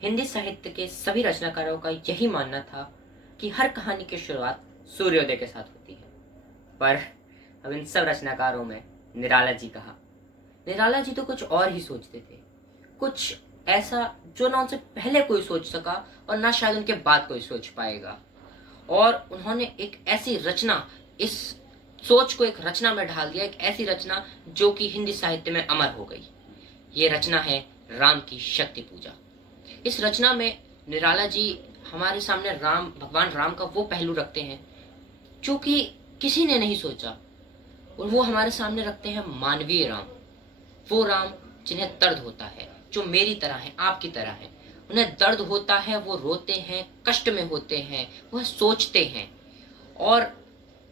हिंदी साहित्य के सभी रचनाकारों का यही मानना था कि हर कहानी की शुरुआत सूर्योदय के साथ होती है। पर अब इन सब रचनाकारों में निराला जी कहा। निराला जी तो कुछ और ही सोचते थे, कुछ ऐसा जो ना उनसे पहले कोई सोच सका और ना शायद उनके बाद कोई सोच पाएगा। और उन्होंने एक ऐसी रचना, इस सोच को एक रचना में ढाल दिया, एक ऐसी रचना जो कि हिंदी साहित्य में अमर हो गई। ये रचना है राम की शक्ति पूजा। इस रचना में निराला जी हमारे सामने भगवान राम का वो पहलू रखते हैं जो कि किसी ने नहीं सोचा, और वो हमारे सामने रखते हैं मानवीय राम। वो राम जिन्हें दर्द होता है, जो मेरी तरह है, आपकी तरह है। उन्हें दर्द होता है, वो रोते हैं, कष्ट में होते हैं, वह सोचते हैं। और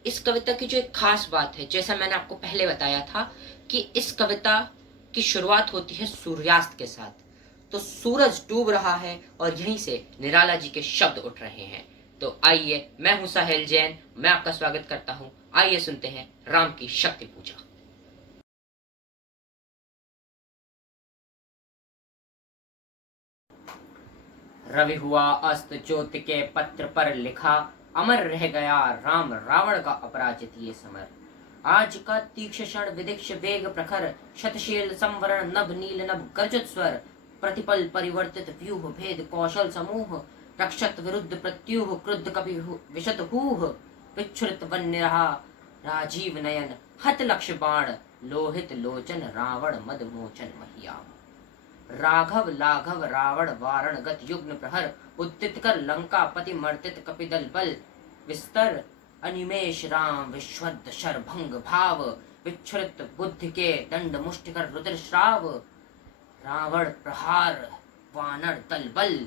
इस कविता की जो एक खास बात है, जैसा मैंने आपको पहले बताया था कि इस कविता की शुरुआत होती है सूर्यास्त के साथ। तो सूरज डूब रहा है और यहीं से निराला जी के शब्द उठ रहे हैं। तो आइए, मैं हूं साहिल जैन, मैं आपका स्वागत करता हूं। आइए सुनते हैं राम की शक्ति पूजा। रवि हुआ अस्त, ज्योति के पत्र पर लिखा, अमर रह गया राम रावण का अपराजित ये समर। आज का तीक्ष्ण क्षण विदिक्ष वेग प्रखर, शतशील संवरण नभ नील नभ गर्जत स्वर, प्रतिपल परिवर्तित व्यूह भेद कौशल समूह, रक्षत विरुद्ध प्रत्युह क्रुद्ध कपि विशत हूह, विच्छुरित वन्य रहा राजीव नयन, हत लक्ष्य बाण लोहित लोचन रावण मद मोचन महियाम। राघव लाघव रावण वारण गत युग्न प्रहर, उद्दित कर लंका पति मर्दित कपिदल बल, विस्तर अनिमेष राम विश्वद शरभंग भाव, विच्छुरित बुद्धि के दंड मुष्टि कर रुद्र श्राव, रावण प्रहार वानर दल बल,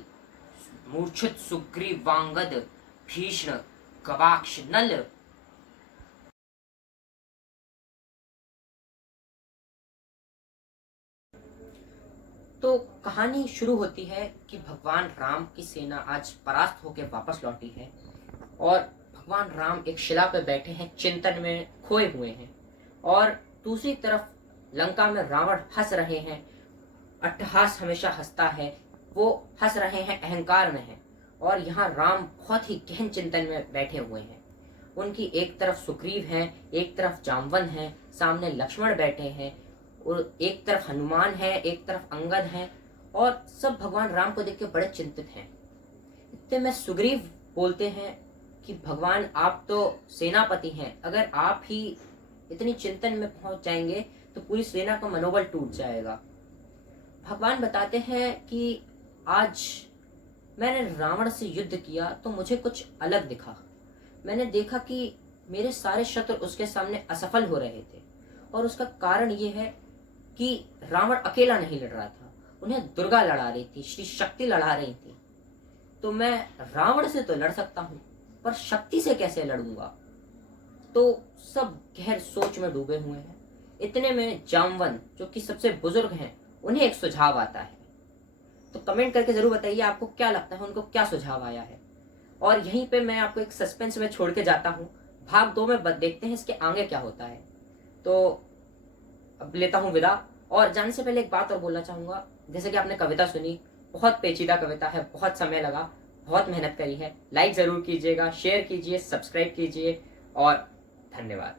मूर्छित सुग्रीव वांगद भीषण गवाक्ष नल। तो कहानी शुरू होती है कि भगवान राम की सेना आज परास्त होकर वापस लौटी है और भगवान राम एक शिला पर बैठे हैं, चिंतन में खोए हुए हैं। और दूसरी तरफ लंका में रावण हंस रहे हैं। अट्टहास हमेशा हंसता है, वो हंस रहे हैं, अहंकार में है। और यहाँ राम बहुत ही गहन चिंतन में बैठे हुए हैं। उनकी एक तरफ सुग्रीव है, एक तरफ जामवन है, सामने लक्ष्मण बैठे हैं, और एक तरफ हनुमान है, एक तरफ अंगद है, और सब भगवान राम को देख के बड़े चिंतित हैं। इतने में सुग्रीव बोलते हैं कि भगवान आप तो सेनापति हैं, अगर आप ही इतनी चिंतन में पहुंच जाएंगे तो पूरी सेना का मनोबल टूट जाएगा। भगवान बताते हैं कि आज मैंने रावण से युद्ध किया तो मुझे कुछ अलग दिखा। मैंने देखा कि मेरे सारे शत्रु उसके सामने असफल हो रहे थे, और उसका कारण ये है कि रावण अकेला नहीं लड़ रहा था, उन्हें दुर्गा लड़ा रही थी, श्री शक्ति लड़ा रही थी। तो मैं रावण से तो लड़ सकता हूं, पर शक्ति से कैसे लड़ूंगा? तो सब गहर सोच में डूबे हुए हैं। इतने में जामवन, जो कि सबसे बुजुर्ग हैं, उन्हें एक सुझाव आता है। तो कमेंट करके जरूर बताइए आपको क्या लगता है, उनको क्या सुझाव आया है। और यहीं पे मैं आपको एक सस्पेंस में छोड़ के जाता हूँ। भाग 2 में देखते हैं इसके आगे क्या होता है। तो अब लेता हूँ विदा। और जाने से पहले एक बात और बोलना चाहूंगा। जैसे कि आपने कविता सुनी, बहुत पेचीदा कविता है, बहुत समय लगा, बहुत मेहनत करी है। लाइक जरूर कीजिएगा, शेयर कीजिए, सब्सक्राइब कीजिए, और धन्यवाद।